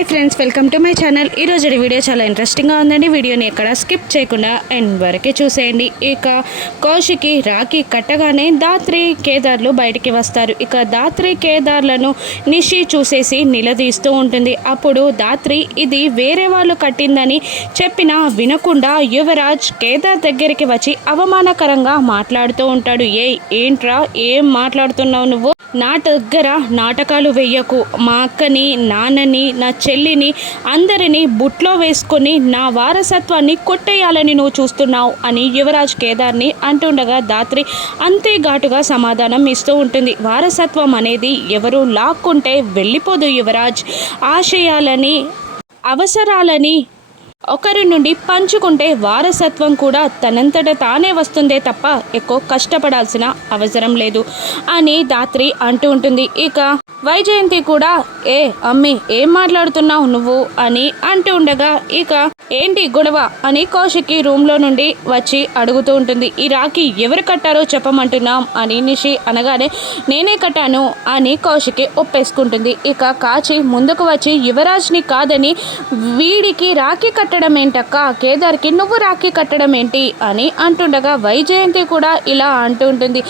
Hi friends, welcome to my channel. ఈరోజు video చాలా ఇంట్రెస్టింగ్గా ఉందండి. వీడియోని ఎక్కడ స్కిప్ చేయకుండా ఎండ్ వరకు చూసేయండి. ఇక కౌశికి రాఖీ కట్టగానే దాత్రి కేదార్లు బయటికి వస్తారు. ఇక దాత్రి కేదార్లను నిషి చూసేసి నిలదీస్తూ ఉంటుంది. అప్పుడు దాత్రి ఇది వేరే వాళ్ళు కట్టిందని చెప్పినా వినకుండా యువరాజ్ కేదార్ దగ్గరికి వచ్చి అవమానకరంగా మాట్లాడుతూ ఉంటాడు. ఏంట్రా, ఏం మాట్లాడుతున్నావు నువ్వు? నా దగ్గర నాటకాలు వెయ్యకు. మా అక్కని, నాన్నని, నా చెల్లిని అందరినీ బుట్లో వేసుకొని నా వారసత్వాన్ని కొట్టేయాలని నువ్వు చూస్తున్నావు అని యువరాజ్ కేదార్ని అంటుండగా దాత్రి అంతే ఘాటుగా సమాధానం ఇస్తూ ఉంటుంది. వారసత్వం అనేది ఎవరు లాక్కుంటే వెళ్ళిపోదు యువరాజ్. ఆశయాలని, అవసరాలని ఒకరి నుండి పంచుకుంటే వారసత్వం కూడా తనంతట తానే వస్తుందే తప్ప ఎక్కువ కష్టపడాల్సిన అవసరం లేదు అని దాత్రి అంటూ ఉంటుంది. ఇక వైజయంతి కూడా అమ్మి ఏం మాట్లాడుతున్నావు నువ్వు అని అంటూ ఉండగా ఇక ఏంటి గొడవ అని కౌశికి రూమ్లో నుండి వచ్చి అడుగుతూ ఉంటుంది. ఈ రాఖీ ఎవరు కట్టారో చెప్పమంటున్నాం అని నిషి అనగానే నేనే కట్టాను అని కౌశికి ఒప్పేసుకుంటుంది. ఇక కాచి ముందుకు వచ్చి యువరాజ్ని కాదని వీడికి రాఖీ కట్టడం ఏంటక్క, కేదార్కి నువ్వు రాఖీ కట్టడం ఏంటి అని అంటుండగా వైజయంతి కూడా ఇలా అంటూ ఉంటుంది.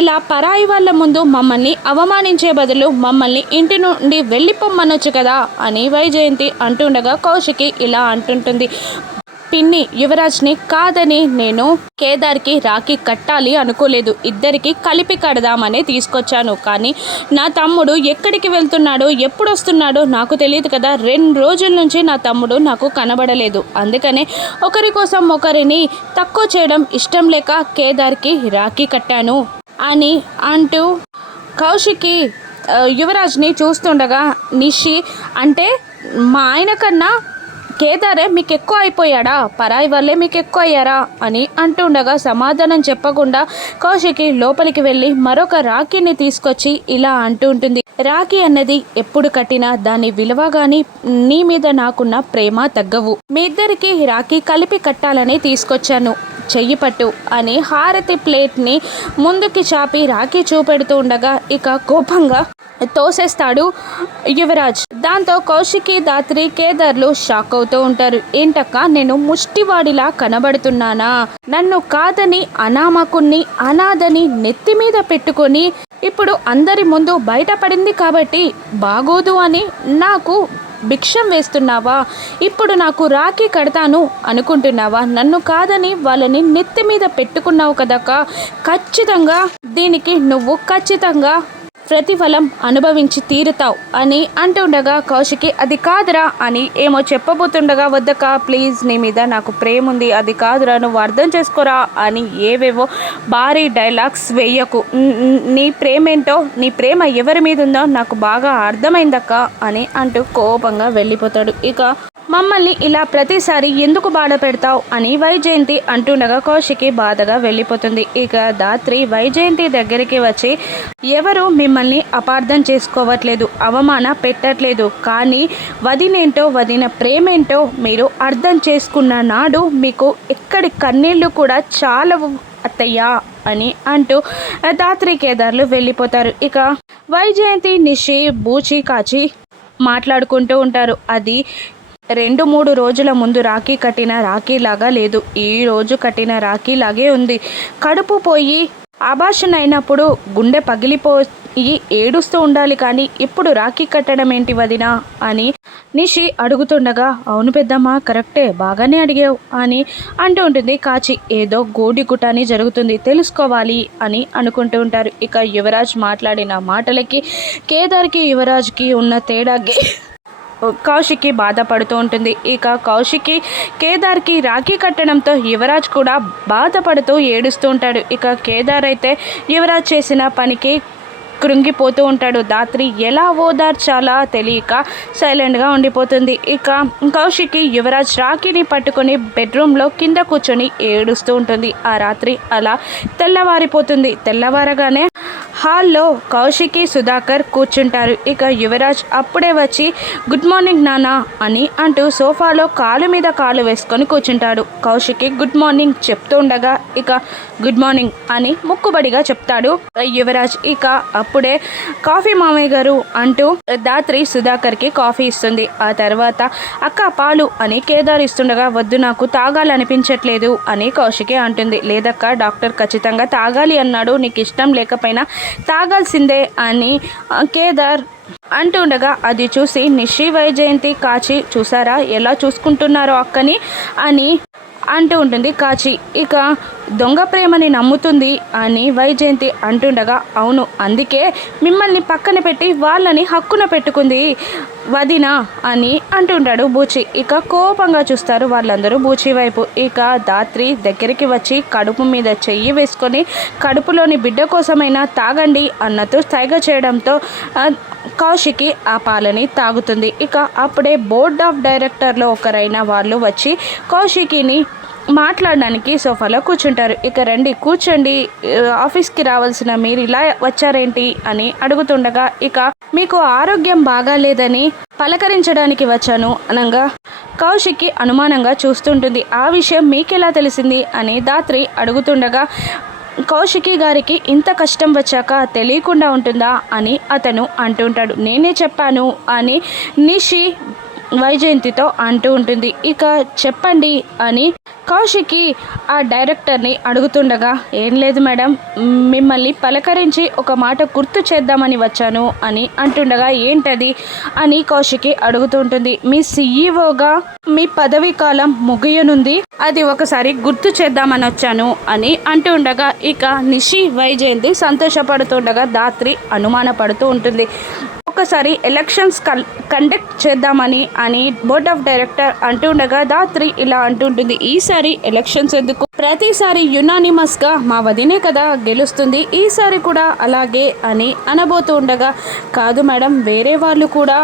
ఇలా పరాయి వాళ్ళ ముందు మమ్మల్ని అవమానించే బదులు మమ్మల్ని ఇంటి నుండి వెళ్ళిపోమ్మనొచ్చు కదా అని వైజయంతి అంటుండగా కౌశికి ఇలా అంటుంటుంది. పిన్ని, యువరాజ్ని కాదని నేను కేదార్కి రాఖీ కట్టాలి అనుకోలేదు. ఇద్దరికి కలిపి కడదామని తీసుకొచ్చాను. కానీ నా తమ్ముడు ఎక్కడికి వెళ్తున్నాడో, ఎప్పుడు వస్తున్నాడో నాకు తెలియదు కదా. 2 రోజుల నుంచి నా తమ్ముడు నాకు కనబడలేదు. అందుకనే ఒకరి కోసం ఒకరిని తక్కువ చేయడం ఇష్టం లేక కేదార్కి రాఖీ కట్టాను అని అంటూ కౌశికి యువరాజ్ని చూస్తుండగా నిషి అంటే మా ఆయన కన్నా కేదారే మీకు ఎక్కువ అయిపోయాడా, పరాయి వాళ్ళే మీకు ఎక్కువ అయ్యారా అని అంటుండగా సమాధానం చెప్పకుండా కౌశికి లోపలికి వెళ్ళి మరొక రాఖీని తీసుకొచ్చి ఇలా అంటూ ఉంటుంది. రాఖీ అన్నది ఎప్పుడు కట్టినా దాని విలువ గాని నీ మీద నాకున్న ప్రేమ తగ్గవు. మీ ఇద్దరికి రాఖీ కలిపి కట్టాలని తీసుకొచ్చాను, చెయ్యి పట్టు అని హారతి ప్లేట్ని ముందుకి చాపి రాఖీ చూపెడుతూ ఉండగా ఇక కోపంగా తోసేస్తాడు యువరాజ్. దాంతో కౌశికి, దాత్రి, కేదార్లు షాక్ అవుతూ ఉంటారు. ఏంటక్క, నేను ముష్టివాడిలా కనబడుతున్నానా? నన్ను కాదని అనామకుణ్ణి, అనాథని నెత్తి మీద పెట్టుకొని ఇప్పుడు అందరి ముందు బయటపడింది కాబట్టి బాగోదు అని నాకు భిక్షం వేస్తున్నావా? ఇప్పుడు నాకు రాఖీ కడతాను అనుకుంటున్నావా? నన్ను కాదని వాళ్ళని నెత్తి మీద పెట్టుకున్నావు కదక్క. ఖచ్చితంగా దీనికి నువ్వు ఖచ్చితంగా ప్రతిఫలం అనుభవించి తీరుతావు అని అంటుండగా కౌశికి అది కాదురా అని ఏమో చెప్పబోతుండగా వద్దక ప్లీజ్, నీ మీద నాకు ప్రేమ ఉంది, అది కాదురా, నువ్వు అర్థం చేసుకోరా అని ఏవేవో భారీ డైలాగ్స్ వేయకు. నీ ప్రేమేంటో, నీ ప్రేమ ఎవరి మీద ఉందో నాకు బాగా అర్థమైందక్క అని అంటూ కోపంగా వెళ్ళిపోతాడు. ఇక మమ్మల్ని ఇలా ప్రతిసారి ఎందుకు బాధ పెడతావు అని వైజయంతి అంటుండగా కౌశికి బాధగా వెళ్ళిపోతుంది. ఇక దాత్రి వైజయంతి దగ్గరికి వచ్చి ఎవరు మిమ్మల్ని అపార్థం చేసుకోవట్లేదు, అవమాన పెట్టట్లేదు, కానీ వదినేంటో, వదిన ప్రేమేంటో మీరు అర్థం చేసుకున్న నాడు మీకు ఎక్కడి కన్నీళ్ళు కూడా చాలా అత్తయ్యా అని అంటూ దాత్రి కేదార్లు వెళ్ళిపోతారు. ఇక వైజయంతి, నిషి, బూచి, కాచి మాట్లాడుకుంటూ ఉంటారు. అది 2-3 రోజుల ముందు రాఖీ కట్టిన రాఖీలాగా లేదు, ఈ రోజు కట్టిన రాఖీలాగే ఉంది. కడుపు పోయి ఆభాషణ అయినప్పుడు గుండె పగిలిపోయి ఏడుస్తూ ఉండాలి, కానీ ఇప్పుడు రాఖీ కట్టడం ఏంటి వదినా అని నిషి అడుగుతుండగా అవును పెద్దమ్మ, కరెక్టే, బాగానే అడిగావు అని అంటూ ఉంటుంది. కాచి ఏదో గోడి గుటాని జరుగుతుంది, తెలుసుకోవాలి అని అనుకుంటూ ఉంటారు. ఇక యువరాజ్ మాట్లాడిన మాటలకి కేదార్కి యువరాజ్కి ఉన్న తేడాకి కౌశికి బాధపడుతూ ఉంటుంది. ఇక కౌశికి కేదార్కి రాఖీ కట్టడంతో యువరాజ్ కూడా బాధపడుతూ ఏడుస్తూ ఉంటాడు. ఇక కేదార్ అయితే యువరాజ్ చేసిన పనికి కృంగిపోతూ ఉంటాడు. దాత్రి ఎలా ఓదార్చాలా తెలియక సైలెంట్గా ఉండిపోతుంది. ఇక కౌశికి యువరాజ్ రాఖీని పట్టుకొని బెడ్రూమ్లో కింద కూర్చొని ఏడుస్తూ ఉంటుంది. ఆ రాత్రి అలా తెల్లవారిపోతుంది. తెల్లవారగానే హాల్లో కౌశికి సుధాకర్ కూర్చుంటారు. ఇక యువరాజ్ అప్పుడే వచ్చి గుడ్ మార్నింగ్ నాన్న అని అంటూ సోఫాలో కాలు మీద కాలు వేసుకొని కూర్చుంటాడు. కౌశికి గుడ్ మార్నింగ్ చెప్తూ ఉండగా ఇక గుడ్ మార్నింగ్ అని ముక్కుబడిగా చెప్తాడు యువరాజ్. ఇక అప్పుడే కాఫీ మామయ్య గారు అంటూ దాత్రి సుధాకర్కి కాఫీ ఇస్తుంది. ఆ తర్వాత అక్క పాలు అని కేదార్ ఇస్తుండగా వద్దు నాకు తాగాలనిపించట్లేదు అని కౌశికి అంటుంది. లేదక్క డాక్టర్ ఖచ్చితంగా తాగాలి అన్నాడు, నీకు ఇష్టం లేకపోయినా తాగాల్సిందే అని కేదార్ అంటుండగా అది చూసి నిషి వైజయంతి కాచి చూసారా ఎలా చూసుకుంటున్నారో అక్కని అని అంటూ ఉంటుంది కాచి. ఇక దొంగ ప్రేమని నమ్ముతుంది అని వైజయంతి అంటుండగా అవును అందుకే మిమ్మల్ని పక్కన పెట్టి వాళ్ళని హక్కున పెట్టుకుంది వదిన అని అంటుంటాడు బూచి. ఇక కోపంగా చూస్తారు వాళ్ళందరూ బూచి వైపు. ఇక దాత్రి దగ్గరికి వచ్చి కడుపు మీద చెయ్యి వేసుకొని కడుపులోని బిడ్డ కోసమైనా తాగండి అన్నట్టు సైగ చేయడంతో కౌశికి ఆ పాలని తాగుతుంది. ఇక అప్పుడే బోర్డ్ ఆఫ్ డైరెక్టర్లో ఒకరైన వాళ్ళు వచ్చి కౌశికిని మాట్లాడడానికి సోఫాలో కూర్చుంటారు. ఇక రండి కూర్చోండి, ఆఫీస్కి రావాల్సిన మీరు ఇలా వచ్చారేంటి అని అడుగుతుండగా ఇక మీకు ఆరోగ్యం బాగాలేదని పలకరించడానికి వచ్చాను అనగా కౌశికి అనుమానంగా చూస్తుంటుంది. ఆ విషయం మీకెలా తెలిసింది అని దాత్రి అడుగుతుండగా కౌశికి గారికి ఇంత కష్టం వచ్చాక తెలియకుండా ఉంటుందా అని అతను అంటుంటాడు. నేనే చెప్పాను అని నిషి వైజయంతితో అంటూ ఉంటుంది. ఇక చెప్పండి అని కౌశికి ఆ డైరెక్టర్ని అడుగుతుండగా ఏం లేదు మేడం, మిమ్మల్ని పలకరించి ఒక మాట గుర్తు చేద్దామని వచ్చాను అని అంటుండగా ఏంటది అని కౌశికి అడుగుతుంటుంది. మీ సీఈఓగా మీ పదవీ కాలం ముగియనుంది, అది ఒకసారి గుర్తు చేద్దామని వచ్చాను అని అంటుండగా ఇక నిషి వైజయంతి సంతోషపడుతుండగా దాత్రి అనుమానపడుతూ ఉంటుంది. ఒకసారి ఎలక్షన్స్ కండక్ట్ చేద్దామని అని బోర్డ్ ఆఫ్ డైరెక్టర్ అంటుండగా దాత్రి ఇలా అంటుంటుంది. ఈసారి ఎలక్షన్స్ ఎందుకు, ప్రతిసారి యునానిమస్గా మా వదినే కదా గెలుస్తుంది, ఈసారి కూడా అలాగే అని అనబోతూ ఉండగా కాదు మేడం వేరే వాళ్ళు కూడా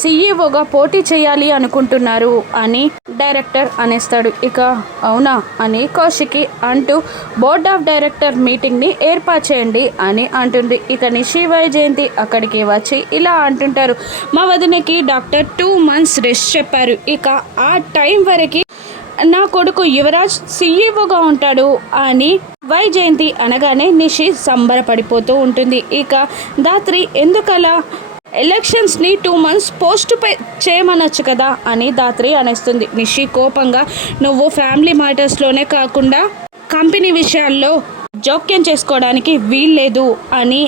సీఈఓగా పోటీ చేయాలి అనుకుంటున్నారు అని డైరెక్టర్ అనేస్తాడు. ఇక అవునా అని కౌశికి అంటూ బోర్డ్ ఆఫ్ డైరెక్టర్ మీటింగ్ని ఏర్పాటు చేయండి అని అంటుంది. ఇక నిషి వైజయంతి అక్కడికి వచ్చి ఇలా అంటుంటారు. మా వదినకి డాక్టర్ 2 months రెస్ట్ చెప్పారు, ఇక ఆ టైం వరకు నా కొడుకు యువరాజ్ సీఈఓగా ఉంటాడు అని వైజయంతి అనగానే నిషి సంబరపడిపోతూ ఉంటుంది. ఇక దాత్రి ఎందుకలా ఎలక్షన్స్ని 2 months పోస్ట్ చేయమనొచ్చు కదా అని దాత్రి అనేస్తుంది. నిషి కోపంగా నువ్వు ఫ్యామిలీ మ్యాటర్స్లోనే కాకుండా కంపెనీ విషయాల్లో జోక్యం చేసుకోవడానికి వీల్లేదు అని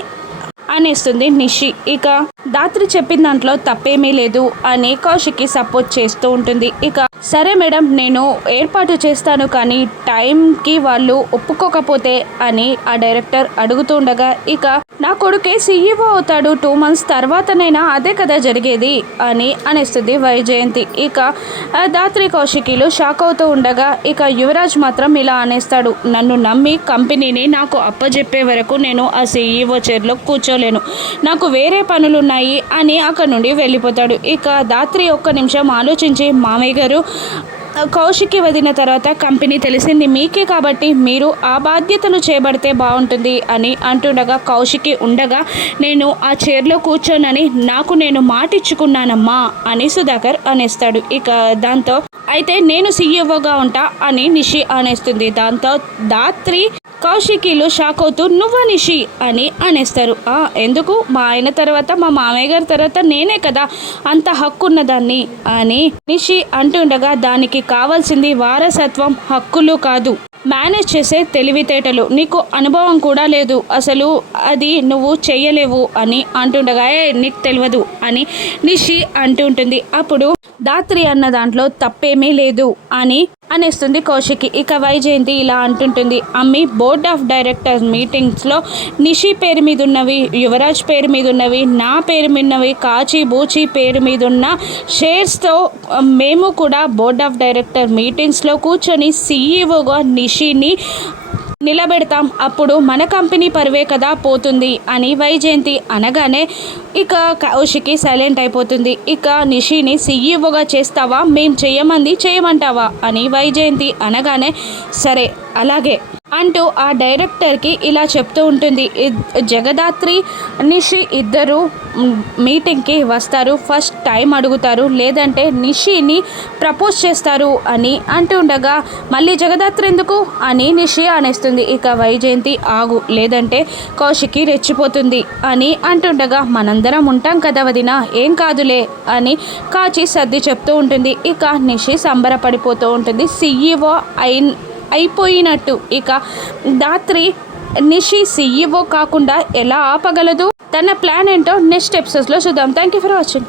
అనేస్తుంది నిషి. ఇక దాత్రి చెప్పిన దాంట్లో తప్పేమీ లేదు అని కౌశికి సపోర్ట్ చేస్తూ ఉంటుంది. ఇక సరే మేడం నేను ఏర్పాటు చేస్తాను కానీ టైంకి వాళ్ళు ఒప్పుకోకపోతే అని ఆ డైరెక్టర్ అడుగుతూ ఉండగా ఇక నా కొడుకే సీఈఓ అవుతాడు 2 months తర్వాతనైనా అదే కదా జరిగేది అని అనేస్తుంది వైజయంతి. ఇక దాత్రి కౌశికిలు షాక్ అవుతూ ఉండగా ఇక యువరాజ్ మాత్రం ఇలా అనేస్తాడు. నన్ను నమ్మి కంపెనీని నాకు అప్పజెప్పే వరకు నేను ఆ సీఈఓ చైర్లో కూర్చోలేను, నాకు వేరే పనులున్నాయి అని అక్కడ నుండి వెళ్ళిపోతాడు. ఇక దాత్రి ఒక్క నిమిషం ఆలోచించి మామయ్య గారు కౌశికి వదిన తర్వాత కంపెనీ తెలిసింది మీకే కాబట్టి మీరు ఆ బాధ్యతలు చేపడితే బాగుంటుంది అని అంటుండగా కౌశికి ఉండగా నేను ఆ చైర్లో కూర్చోనని నాకు నేను మాటిచ్చుకున్నానమ్మా అని సుధాకర్ అనేస్తాడు. ఇక దాంతో అయితే నేను సీఈఓగా ఉంటా అని నిషి అనేస్తుంది. దాంతో దాత్రి కౌశికిలు షాక్ అవుతూ నువ్వా నిషి అని అనేస్తారు. ఎందుకు మా ఆయన తర్వాత మా మామయ్య గారి తర్వాత నేనే కదా అంత హక్కు ఉన్నదాన్ని అని నిషి అంటుండగా దానికి కావాల్సింది వారసత్వం హక్కులు కాదు, మేనేజ్ చేసే తెలివితేటలు, నీకు అనుభవం కూడా లేదు, అసలు అది నువ్వు చెయ్యలేవు అని అంటుండగా నీకు తెలియదు అని నిషి అంటుంటుంది. అప్పుడు దాత్రి అన్న దాంట్లో తప్పేమీ లేదు అని అనేస్తుంది కౌశికి. ఇక వైజయంతి ఇలా అంటుంటుంది. అమ్మి బోర్డ్ ఆఫ్ డైరెక్టర్స్ మీటింగ్స్లో నిషి పేరు మీద ఉన్నవి, యువరాజ్ పేరు మీద ఉన్నవి, నా పేరు మీద ఉన్నవి, కాచి బూచి పేరు మీద ఉన్న షేర్స్తో మేము కూడా బోర్డ్ ఆఫ్ డైరెక్టర్ మీటింగ్స్లో కూర్చొని సీఈఓగా నిషిని నిలబెడతాం, అప్పుడు మన కంపెనీ పరువే కదా పోతుంది అని వైజయంతి అనగానే ఇక కౌశికి సైలెంట్ అయిపోతుంది. ఇక నిషిని సీఈఓగా చేస్తావా, మేం చేయమంది చేయమంటావా అని వైజయంతి అనగానే సరే అలాగే అంటూ ఆ డైరెక్టర్కి ఇలా చెప్తూ ఉంటుంది. జగదాత్రి నిషి ఇద్దరు మీటింగ్కి వస్తారు. ఫస్ట్ టైం అడుగుతారు, లేదంటే నిషిని ప్రపోజ్ చేస్తారు అని అంటుండగా మళ్ళీ జగదాత్రి ఎందుకు అని నిషి అనేస్తుంది. ఇక వైజయంతి ఆగు, లేదంటే కౌశికి రెచ్చిపోతుంది అని అంటుండగా మనందరం ఉంటాం కదా వదిన, ఏం కాదులే అని కాచి సర్ది చెప్తూ ఉంటుంది. ఇక నిషి సంబరపడిపోతూ ఉంటుంది. సీఈఓ అయిపోయినట్టు. ఇక ధాత్రి నిషి సీఈఓ కాకుండా ఎలా ఆపగలదు? తన ప్లాన్ ఏంటో నెక్స్ట్ ఎపిసోడ్స్లో చూద్దాం. Thank you for watching.